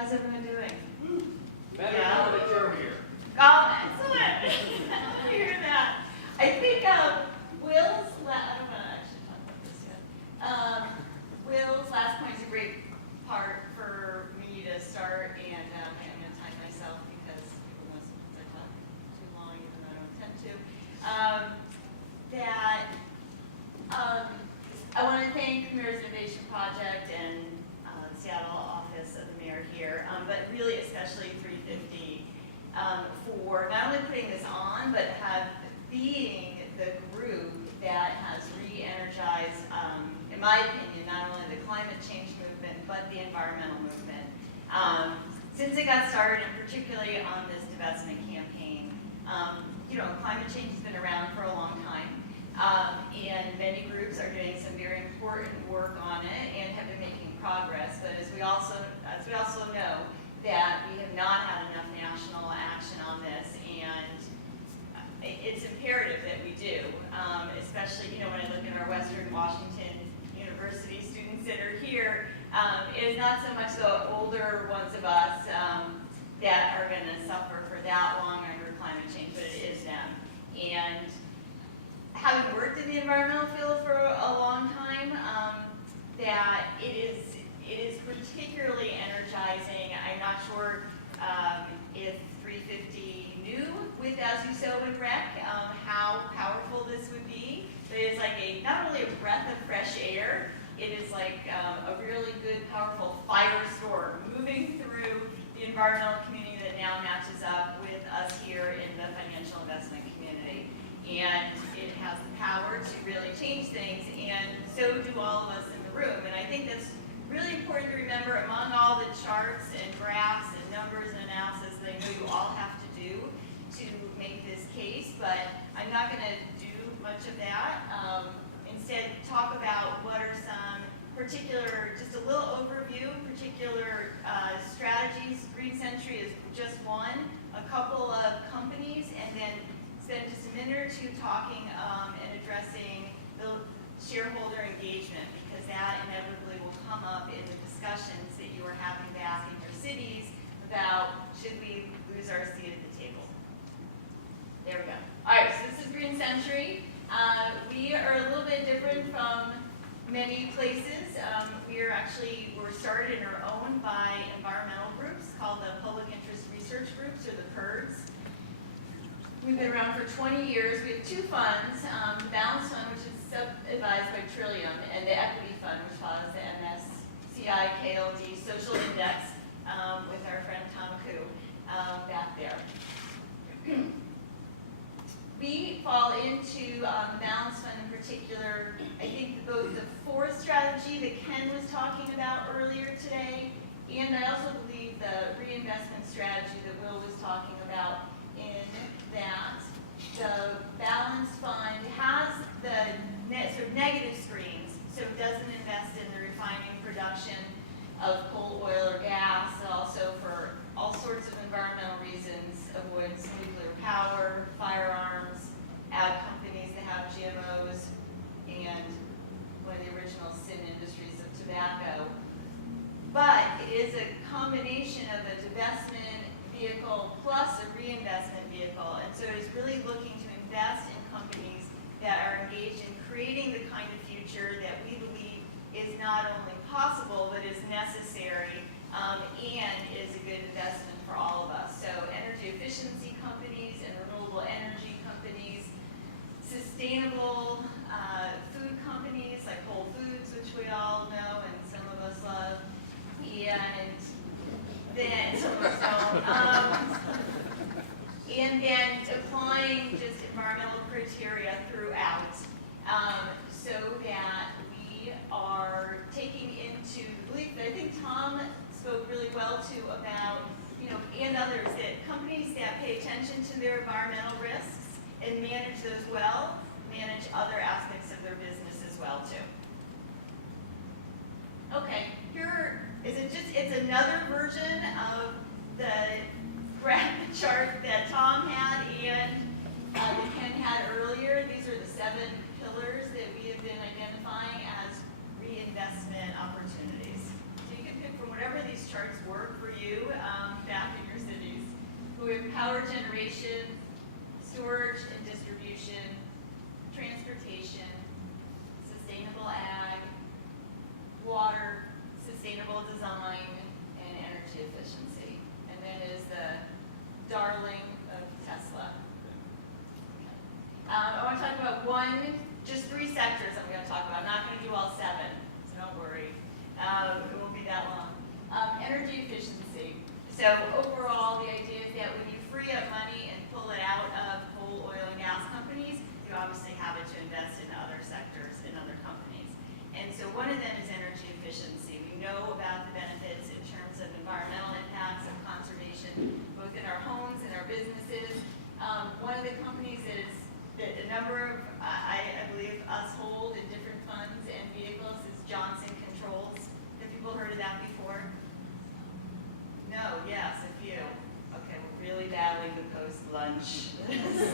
How's everyone doing? Better now that you're here. Oh, excellent. I love to hear that. I think Will's, I don't want to actually talk about this yet. Will's last point is a great part for me to start, and I'm going to time myself because people know sometimes I talk too long even though I don't intend to. I want to thank the Mayor's Innovation Project and the Seattle office of the mayor here, but really especially 350 for not only putting this on, but being the group that has re-energized, in my opinion, not only the climate change movement, but the environmental movement. Since it got started, and particularly on this divestment campaign, climate change has been around for a long time. And many groups are doing some very important work on it and have been making progress. But as we also know, that we have not had enough national action on this, and it's imperative that we do. Especially, when I look at our Western Washington University students that are here, it is not so much the older ones of us that are going to suffer for that long under climate change, but it is them. And having worked in the environmental field for a long time, that it is particularly energizing. I'm not sure if 350 knew with As You Sow and Rec how powerful this would be, but it's like not only a breath of fresh air, it is like a really good, powerful firestorm moving through the environmental community that now matches up with us here in the financial investment community. And it has the power to really change things, and so do all of us in the room. And I think that's really important to remember among all the charts and graphs and numbers and analysis that I know you all have to do to make this case, but I'm not going to do much of that. Instead, talk about what are some particular, just a little overview, particular strategies. Green Century is just one, a couple of companies, and then spend just a minute or two talking and addressing the shareholder engagement, because that inevitably will come up in the discussions that you are having back in your cities about should we lose our seat at the table. There we go. All right, so this is Green Century. We are a little bit different from many places. We're started and are owned by environmental groups called the Public Interest Research Groups, or the PIRGs. We've been around for 20 years. We have two funds, the Balance Fund, which is sub-advised by Trillium, and the Equity Fund, which follows the MSCI KLD Social Index with our friend Tom Koo back there. We fall into the Balance Fund in particular, I think both the fourth strategy that Ken was talking about earlier today, and I also believe the reinvestment strategy that Will was talking about, in that the Balance Fund has the sort of negative screens, so it doesn't invest in the refining production of coal, oil, or gas, and also for all sorts of environmental reasons, avoids nuclear power, firearms, ag companies that have GMOs, and one of the original sin industries of tobacco. But it is a combination of a divestment vehicle plus a reinvestment vehicle, and so it is really looking to invest in companies that are engaged in creating the kind of future that we believe is not only possible but is necessary and is a good investment for all of us. So energy efficiency companies and renewable energy companies, sustainable food companies like Whole Foods, which we all know and some of us love, and then some of us don't. And then applying just environmental criteria throughout, so that we are taking into the belief that I think Tom spoke really well to about, and others, that companies that pay attention to their environmental risks and manage those well, manage other aspects of their business as well too. Okay, here is it's another version of the graph chart that Tom had and that Ken had earlier. These are the 7 pillars that we have been identifying as reinvestment opportunities. So you can pick from whatever these charts work for you. power generation, storage and distribution, transportation, sustainable ag, water, sustainable design, and energy efficiency. And then is the darling of Tesla. I want to talk about just 3 sectors I'm going to talk about. I'm not going to do all 7, so don't worry. It won't be that long. Energy efficiency. So overall, the idea is that when you free up money and pull it out of coal, oil, and gas companies, you obviously have it to invest in other sectors, in other companies. And so one of them is energy efficiency. We know about the benefits in terms of environmental impacts and conservation, both in our homes and our businesses. One of the companies that a number of, I believe, us hold in different funds and vehicles is Johnson Controls. Have people heard of that before? No, yes, a few. Okay, we're really battling the post-lunch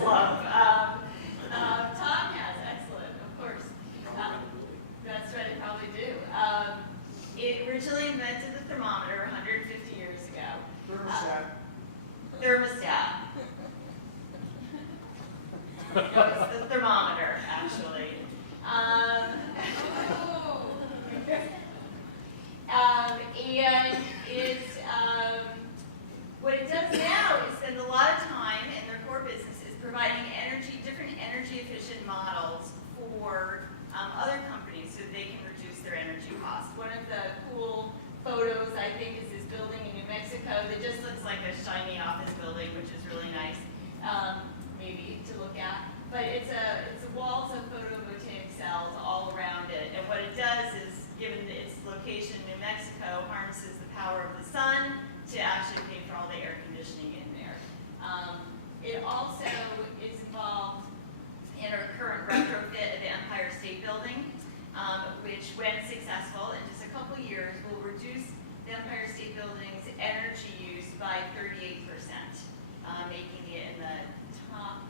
slump. Tom has, excellent, of course. That's right, I probably do. It originally invented the thermometer 150 years ago. Thermostat. No, it's the thermometer, actually. And it's, what it does now is spend a lot of time in their core business is providing different energy efficient models for other companies so they can reduce their energy costs. One of the cool photos, I think, is this building in New Mexico that just looks like a shiny office building, which is really nice, maybe to look at. But it's a walls of photovoltaic cells all around it. And what it does is, given its location in New Mexico, harnesses the power of the sun to actually pay for all the air conditioning in there. It also is involved in our current retrofit of the Empire State Building, which, when successful, in just a couple years, will reduce the Empire State Building's energy use by 38%, making it in the top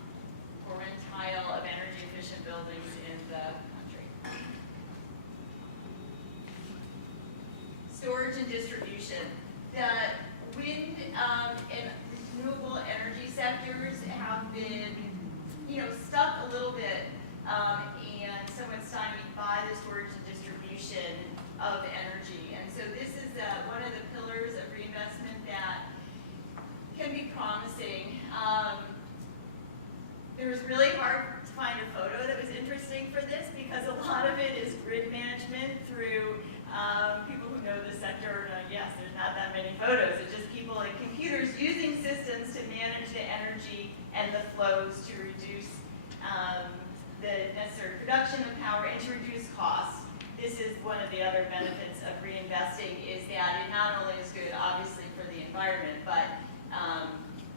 quartile of energy efficient buildings in the country. Storage and distribution. The wind and renewable energy sectors have been, stuck a little bit and somewhat stymied by the storage and distribution of energy. And so this is one of the pillars of reinvestment that can be promising. It was really hard to find a photo that was interesting for this because a lot of it is grid management through people who know the sector. Yes, there's not that many photos. It's just people and computers using systems to manage the energy and the flows to reduce the necessary production of power and to reduce costs. This is one of the other benefits of reinvesting is that it not only is good, obviously, for the environment, but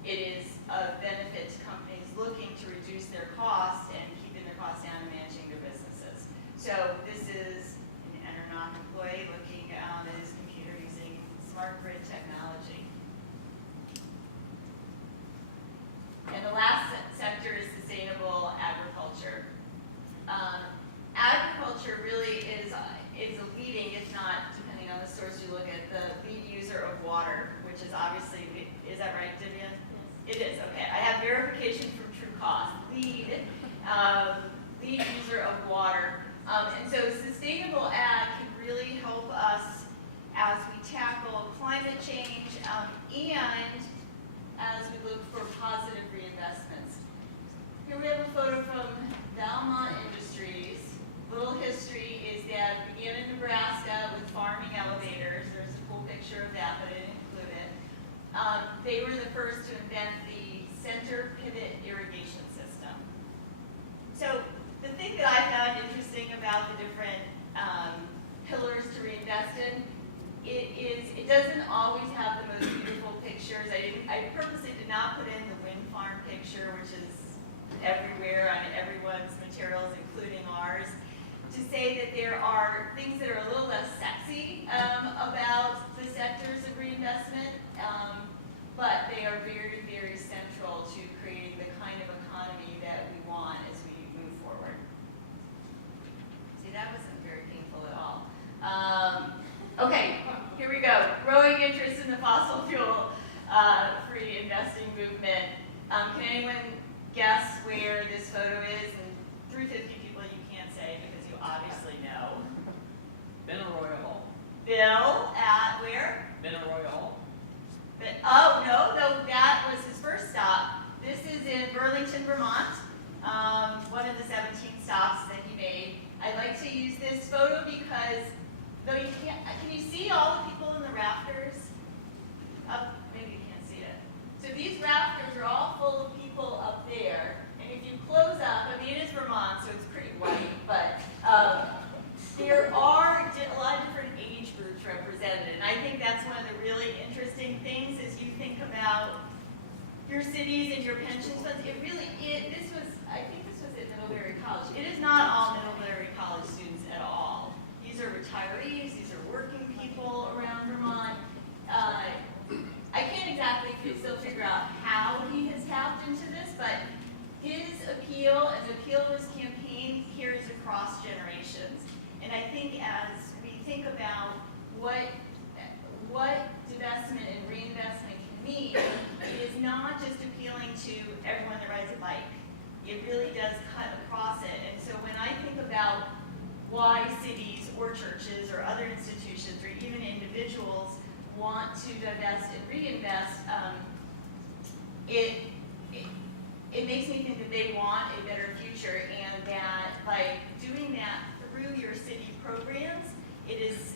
it is a benefit to companies looking to reduce their costs and keeping their costs down and managing their businesses. So this is an Enernaut employee looking at his computer using smart grid technology. And the last sector is sustainable agriculture. Agriculture really is a leading, if not, depending on the source you look at, the lead user of water, which is obviously, is that right, Divya? It is, okay. I have verification from TrueCost. Lead user of water. And so sustainable ag can really help us as we tackle climate change and as we look for positive reinvestments. Here we have a photo from Valmont Industries. Little history is that it began in Nebraska with farming elevators. There's a cool picture of that, but I didn't include it. They were the first to invent the center pivot irrigation system. So the thing that I found interesting about the different pillars to reinvest in, it doesn't always have the most beautiful pictures. I purposely did not put in the wind farm picture, which is everywhere on everyone's materials, including ours, to say that there are things that are a little less sexy about the sectors of reinvestment, but they are very, very central to creating the kind of economy that we want as we move forward. See, that wasn't very painful at all. Okay, here we go. Growing interest in the fossil fuel free investing movement. guess where this photo is? And 350 people you can't say because you obviously know. Benaroya Hall. Bill at where? Benaroya Hall. Oh, no, that was his first stop. This is in Burlington, Vermont, one of the 17 stops that he made. I like to use this photo because, though you can't, can you see all the people in the rafters? Up, maybe you can't see it. So these rafters are all full of people up there, and if you close up, I mean, it is Vermont, so it's pretty white, but there are a lot of different age groups represented, and I think that's one of the really interesting things as you think about your cities and your pension funds. It really is, I think this was at Middlebury College. It is not all Middlebury College students at all. These are retirees, these are working people around Vermont. I can't exactly still figure out how he has tapped into this, but his appeal and the appeal of his campaign carries across generations. And I think as we think about what divestment and reinvestment can mean, it is not just appealing to everyone that rides a bike. It really does cut across it. And so when I think about why cities or churches or other institutions or even individuals want to divest and reinvest, it makes me think that they want a better future, and that by doing that through your city programs, it is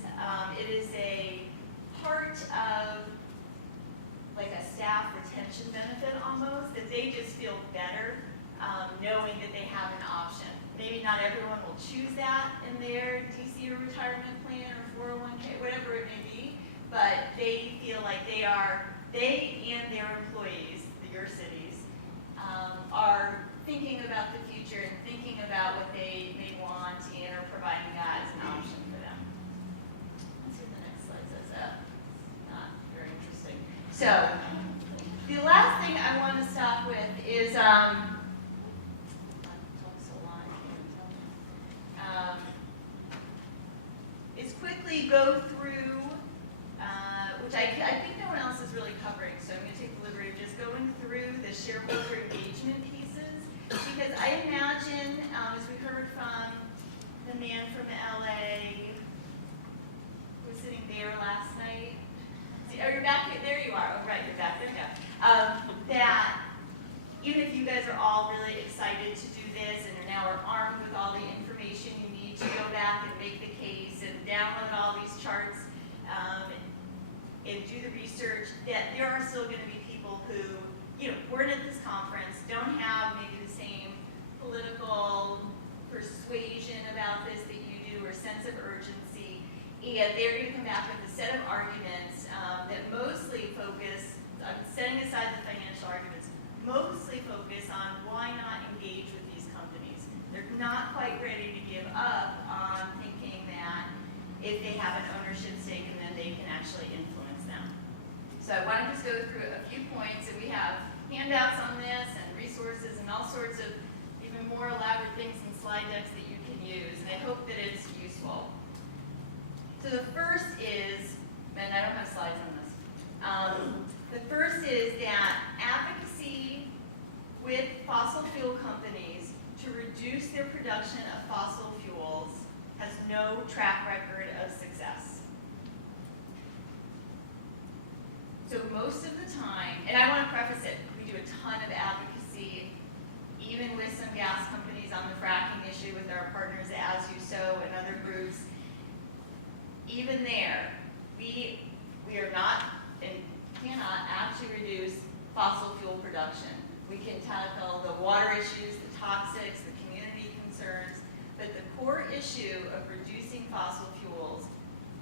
a part of like a staff retention benefit almost, that they just feel better knowing that they have an option. Maybe not everyone will choose that in their DC or retirement plan or 401k, whatever it may be, but they feel like they and their employees, your cities, are thinking about the future and thinking about what they may want and are providing that as an option for them. Let's see what the next slide says. Not very interesting. So, the last thing I want to stop with is, is quickly go through, which I think no one else is really covering, so I'm going to take the liberty of just going through the shareholder engagement pieces, because I imagine, as we heard from the man from LA, who was sitting there last night, oh, you're back here, there you are, oh right, you're back there now, that even if you guys are all really excited to do this and now are armed with all the information you need to go back and make the case and download all these charts and do the research, that there are still going to be people who, weren't at this conference, don't have maybe the same political persuasion about this that you do, or sense of urgency, and they're going to come back with a set of arguments that mostly focus, setting aside the financial arguments, mostly focus on why not engage with these companies. They're not quite ready to give up on thinking that if they have an ownership stake and then they can actually influence them. So I want to just go through a few points, and we have handouts on this and resources and all sorts of even more elaborate things in slide decks that you can use, and I hope that it's useful. So the first is, and I don't have slides on this, the first is that advocacy with fossil fuel companies to reduce their production of fossil fuels has no track record of success. So most of the time, and I want to preface it, we do a ton of advocacy, even with some gas companies on the fracking issue with our partners As You Sow and other groups. Even there, we are not and cannot actually reduce fossil fuel production. We can tackle the water issues, the toxics, the community concerns, but the core issue of reducing fossil fuels,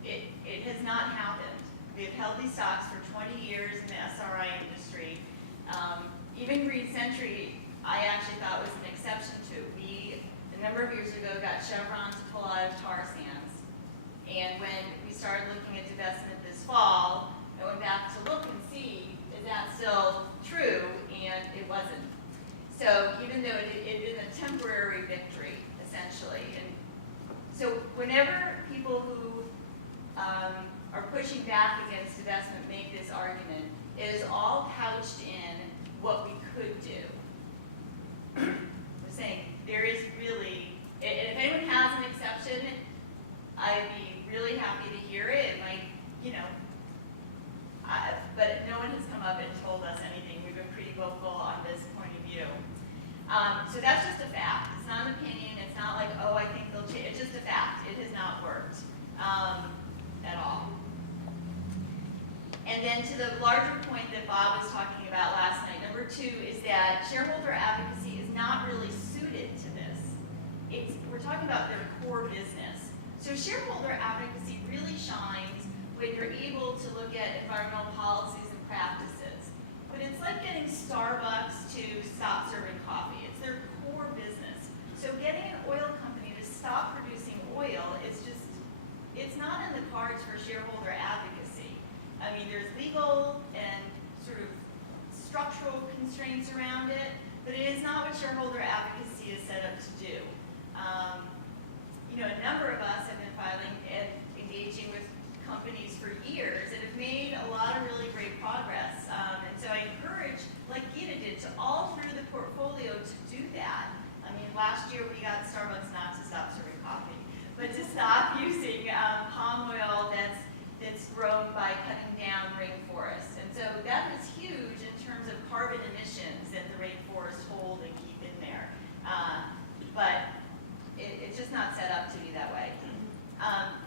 it has not happened. We have held these stocks for 20 years in the SRI industry. Even Green Century, I actually thought was an exception to. We, a number of years ago, got Chevron to pull out of tar sands. And when we started looking at divestment this fall, I went back to look and see, is that still true? And it wasn't. So even though it is a temporary victory, essentially. And so whenever people who are pushing back against divestment make this argument, it is all couched in what we could do. So that's just a fact. It's not an opinion. It's not like, oh, I think they'll change. It's just a fact. It has not worked at all. And then to the larger point that Bob was talking about last night, number 2 is that shareholder advocacy is not really suited to this. We're talking about their core business. So shareholder advocacy really shines when you're able to look at environmental policies and practices. But it's like getting Starbucks to stop serving coffee. It's their core business. So getting an oil company to stop producing oil is just, it's not in the cards for shareholder advocacy. I mean, there's legal and sort of structural constraints around it, but it is not what shareholder advocacy is set up to do. A number of us have been filing and engaging with companies for years and have made a lot of really great progress. And so I encourage, like Gita did, to all through the portfolio to do that. I mean, last year we got Starbucks not to stop serving coffee, but to stop using palm oil that's grown by cutting down rainforests. And so that is huge in terms of carbon emissions that the rainforests hold and keep in there. But it's just not set up to be that way.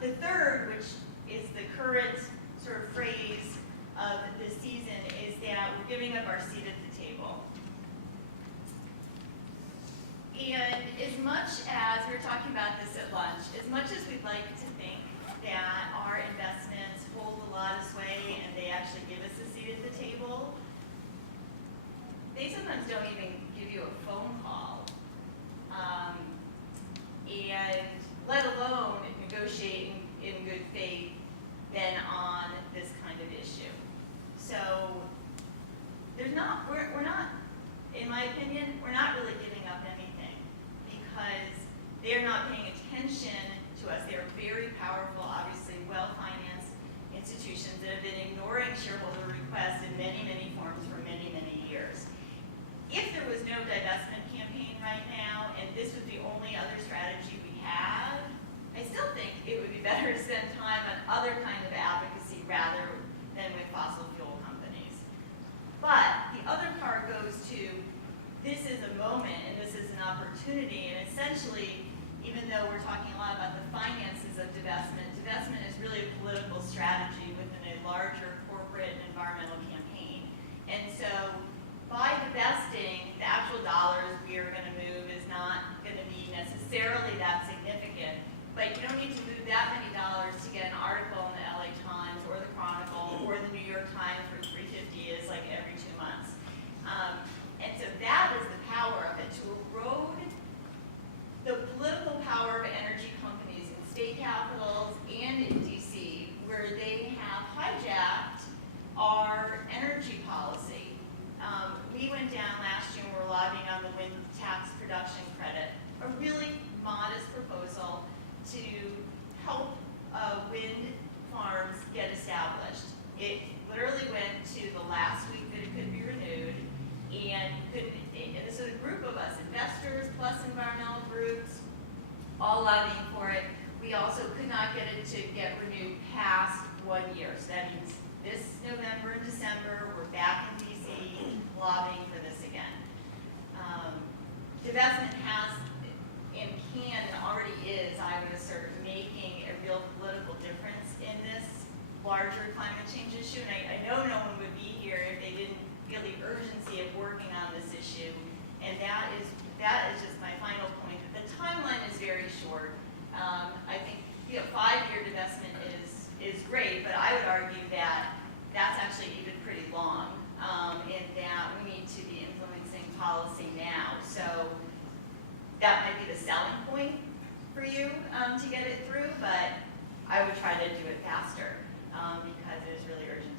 The third, which is the current sort of phrase of the season, is that we're giving up our seat at the table. And as much as we were talking about this at lunch, as much as we'd like to think that our investments hold a lot of sway and they actually give us a seat at the table, they sometimes don't even give you a phone call. And let alone negotiate in good faith then on this kind of issue. So we're not, in my opinion, we're not really giving up anything because they're not paying attention to us. They're very powerful, obviously well-financed institutions that have been ignoring shareholder requests in many, many forms for many, many years. If there was no divestment campaign right now, and this was the only other strategy we had, I still think it would be better to spend time on other kind of advocacy rather than with fossil fuel companies. But the other part goes to, this is a moment and this is an opportunity, and essentially, even though we're talking a lot about the finances of divestment, divestment is really a political strategy within a larger corporate and environmental campaign. And so by divesting, the actual dollars we are going to move is not going to be necessarily that significant, but you don't need to move that many dollars to get an article in the LA Times or the Chronicle or the New York Times where 350 is like every 2 months. And so that is the power of it, to erode the political power of energy companies in state capitals and in DC, where they have hijacked our energy policy. We went down last year and were lobbying on the wind tax production credit, a really modest proposal to help wind farms get established. It literally went to the last week that it could be renewed, and so a group of us, investors plus environmental groups, all lobbying for it. We also could not get it to get renewed past 1 year. So that means this November and December, we're back in DC lobbying for this again. Divestment has and can and already is, I would assert, making a real political difference in this larger climate change issue. And I know no one would be here if they didn't feel the urgency of working on this issue. And that is just my final point. The timeline is very short. I think 5-year divestment is great, but I would argue that that's actually even pretty long, and that we need to be influencing policy now. So that might be the selling point for you to get it through, but I would try to do it faster because it is really urgent.